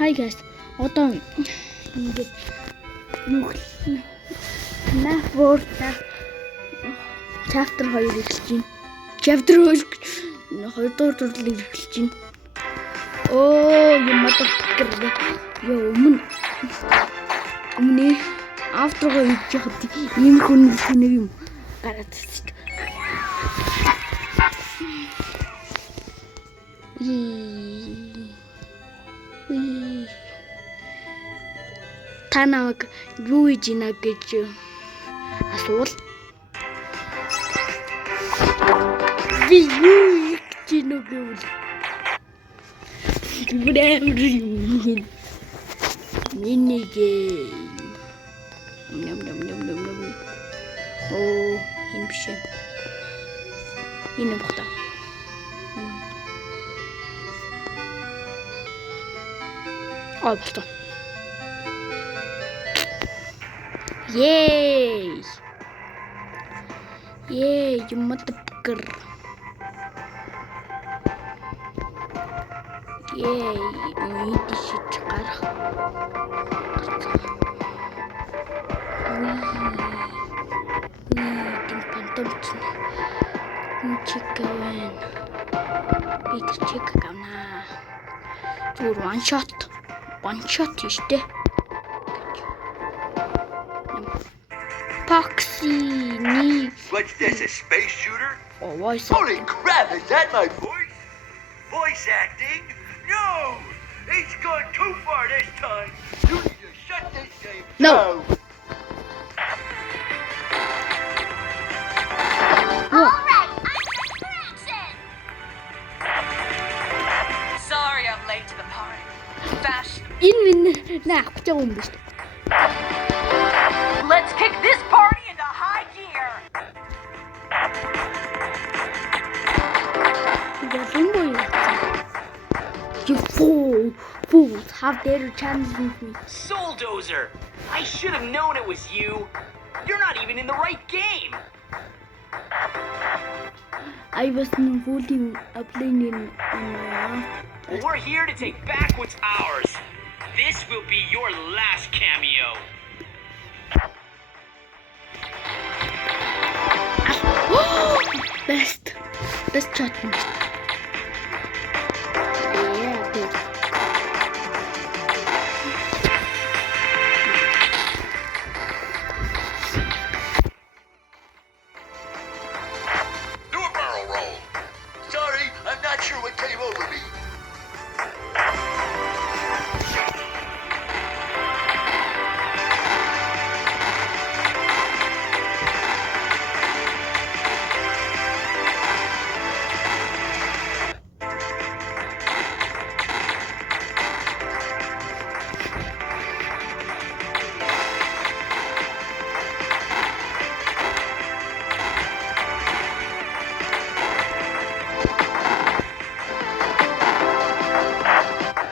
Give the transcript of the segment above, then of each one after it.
Hi guys. Одоо ингээд Map chapter 2 эхэлж байна. Chapter 2 дугаар дурлал эхэлж байна. Юм мадагтэр. Өмнө авторгоо хийж яхад ийм хүн юм гараад ирсэн. Та намайг юу хийж ийна гэж асуувал би юу хийж ийна гэвэл минигээ юм биш энэ бохта бохта Yay! You motherfucker! Yay! Ini disicar. Timpantom cina. Cikawan. Itu cika karena cuma one shot işte. Foxy, neat. What's this, a space shooter? Oh, voice Holy acting. crap, is that my voice? Voice acting? No! He's gone too far this time. You need to shut this game No. down. What? Alright, I'm ready for action! Sorry I'm late to the party. Fashion. Let's kick this party into high gear! You fools, how dare you challenge me? Souldozer! I should have known it was you. You're not even in the right game. I was fully playing in Well, we're here to take back what's ours. This will be your last cameo. Best chat. Yeah, good. Do a barrel roll. Sorry, I'm not sure what came over me.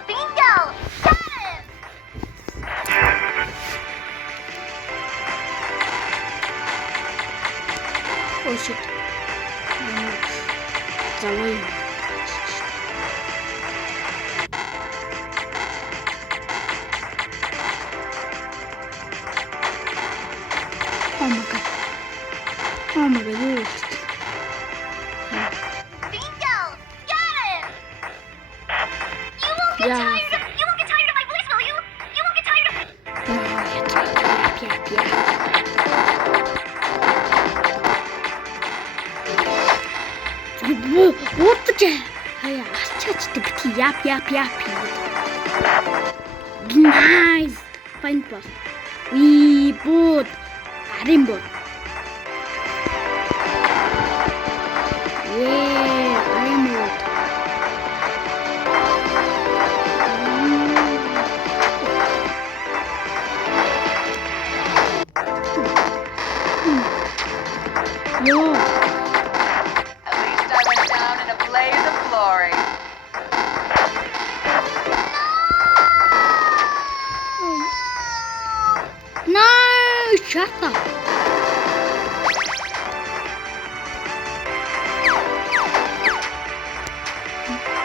Bingo! Got him! Oh shit. Давай. Oh my god. Yes. Bingo! Got him! You won't get Yeah. tired of my voice, will you? You won't get tired of Вот таке. Хаяа ачаачдаг бити яп. Nice. Fine boss. We both. Арим бод. Yeah, арим бод. Yo. At least I went down in a blaze of glory. No, shut up.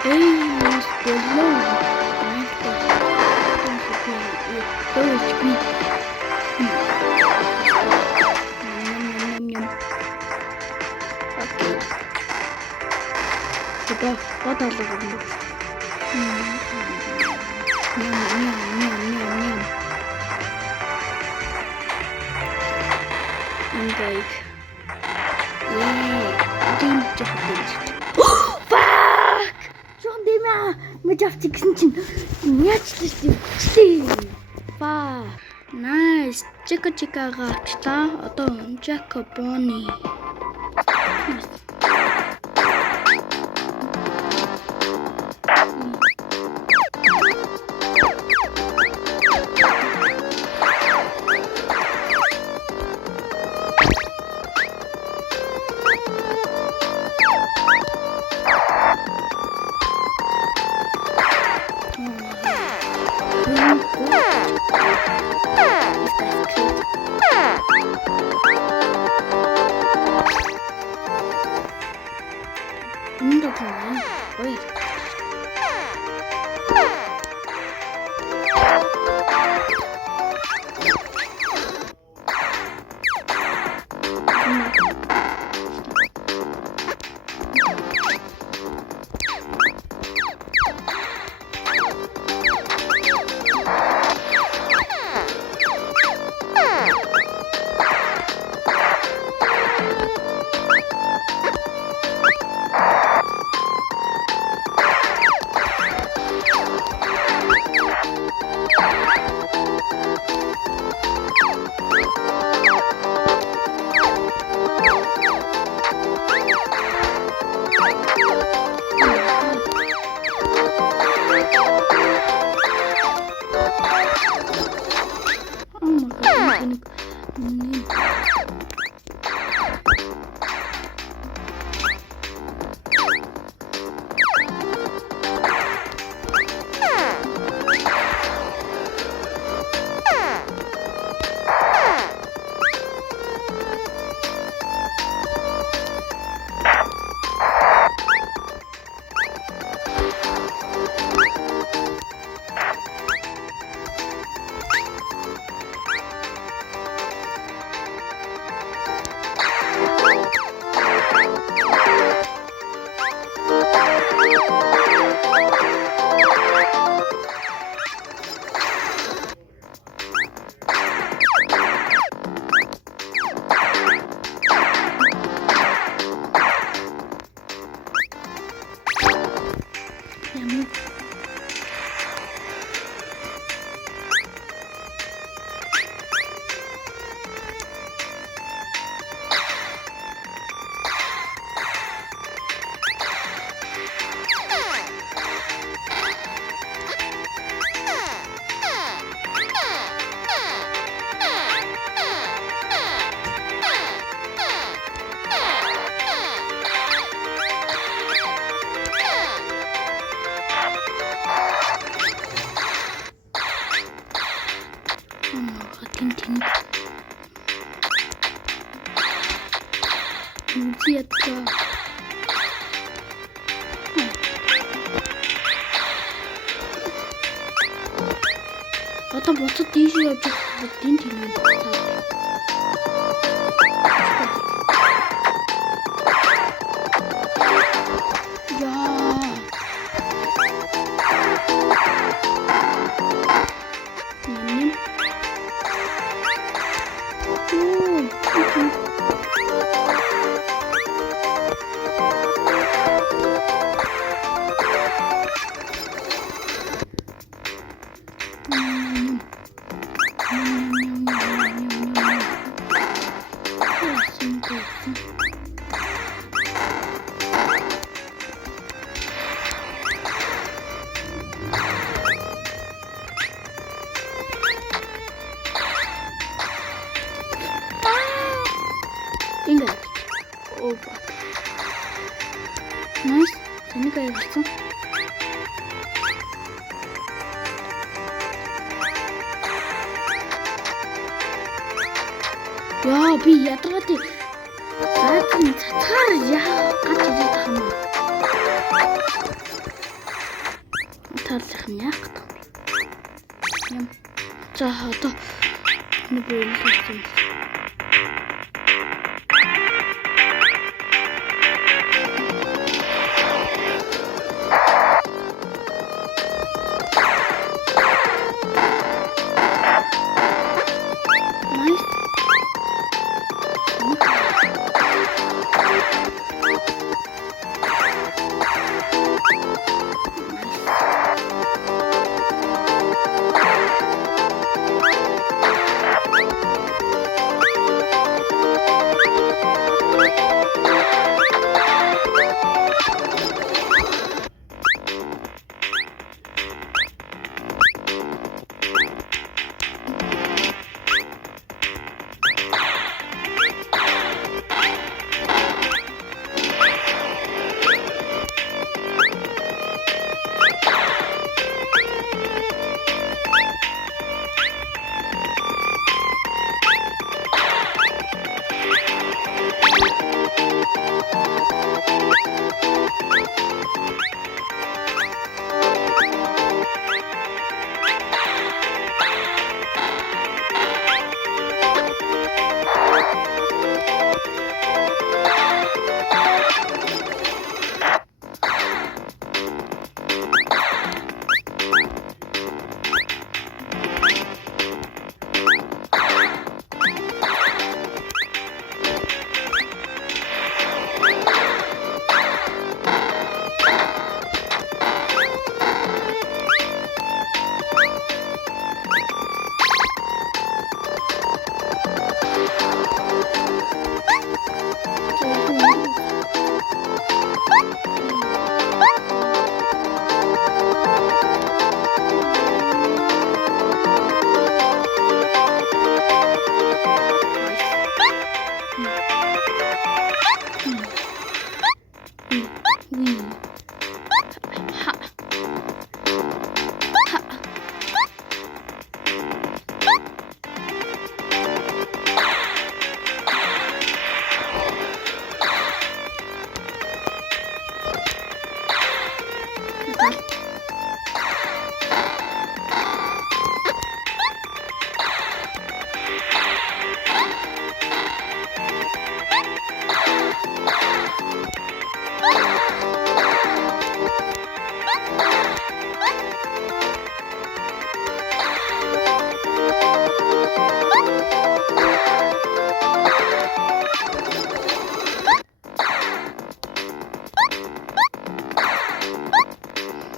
Hey, it's below. бод алга юм. Ингээд дэмжих. Fuck! Жон дэмэ мэж авчих гэсэн чинь яаж л тийм. Ба. Nice. Чика гачта. Одоо Jacob Bonnie. Ой. Детка. Одоо буцаад дийш явж байгаа тийм Ингээд. Oh fuck. Nice. Тэнийг аялсан. Яа би ядраад заатны цацаар яа гад ирээд хана. Таарлах нь яах вэ? Юм. За одоо нэг үйлсэн.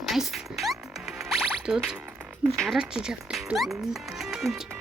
Nice. Тут дараач явдаг.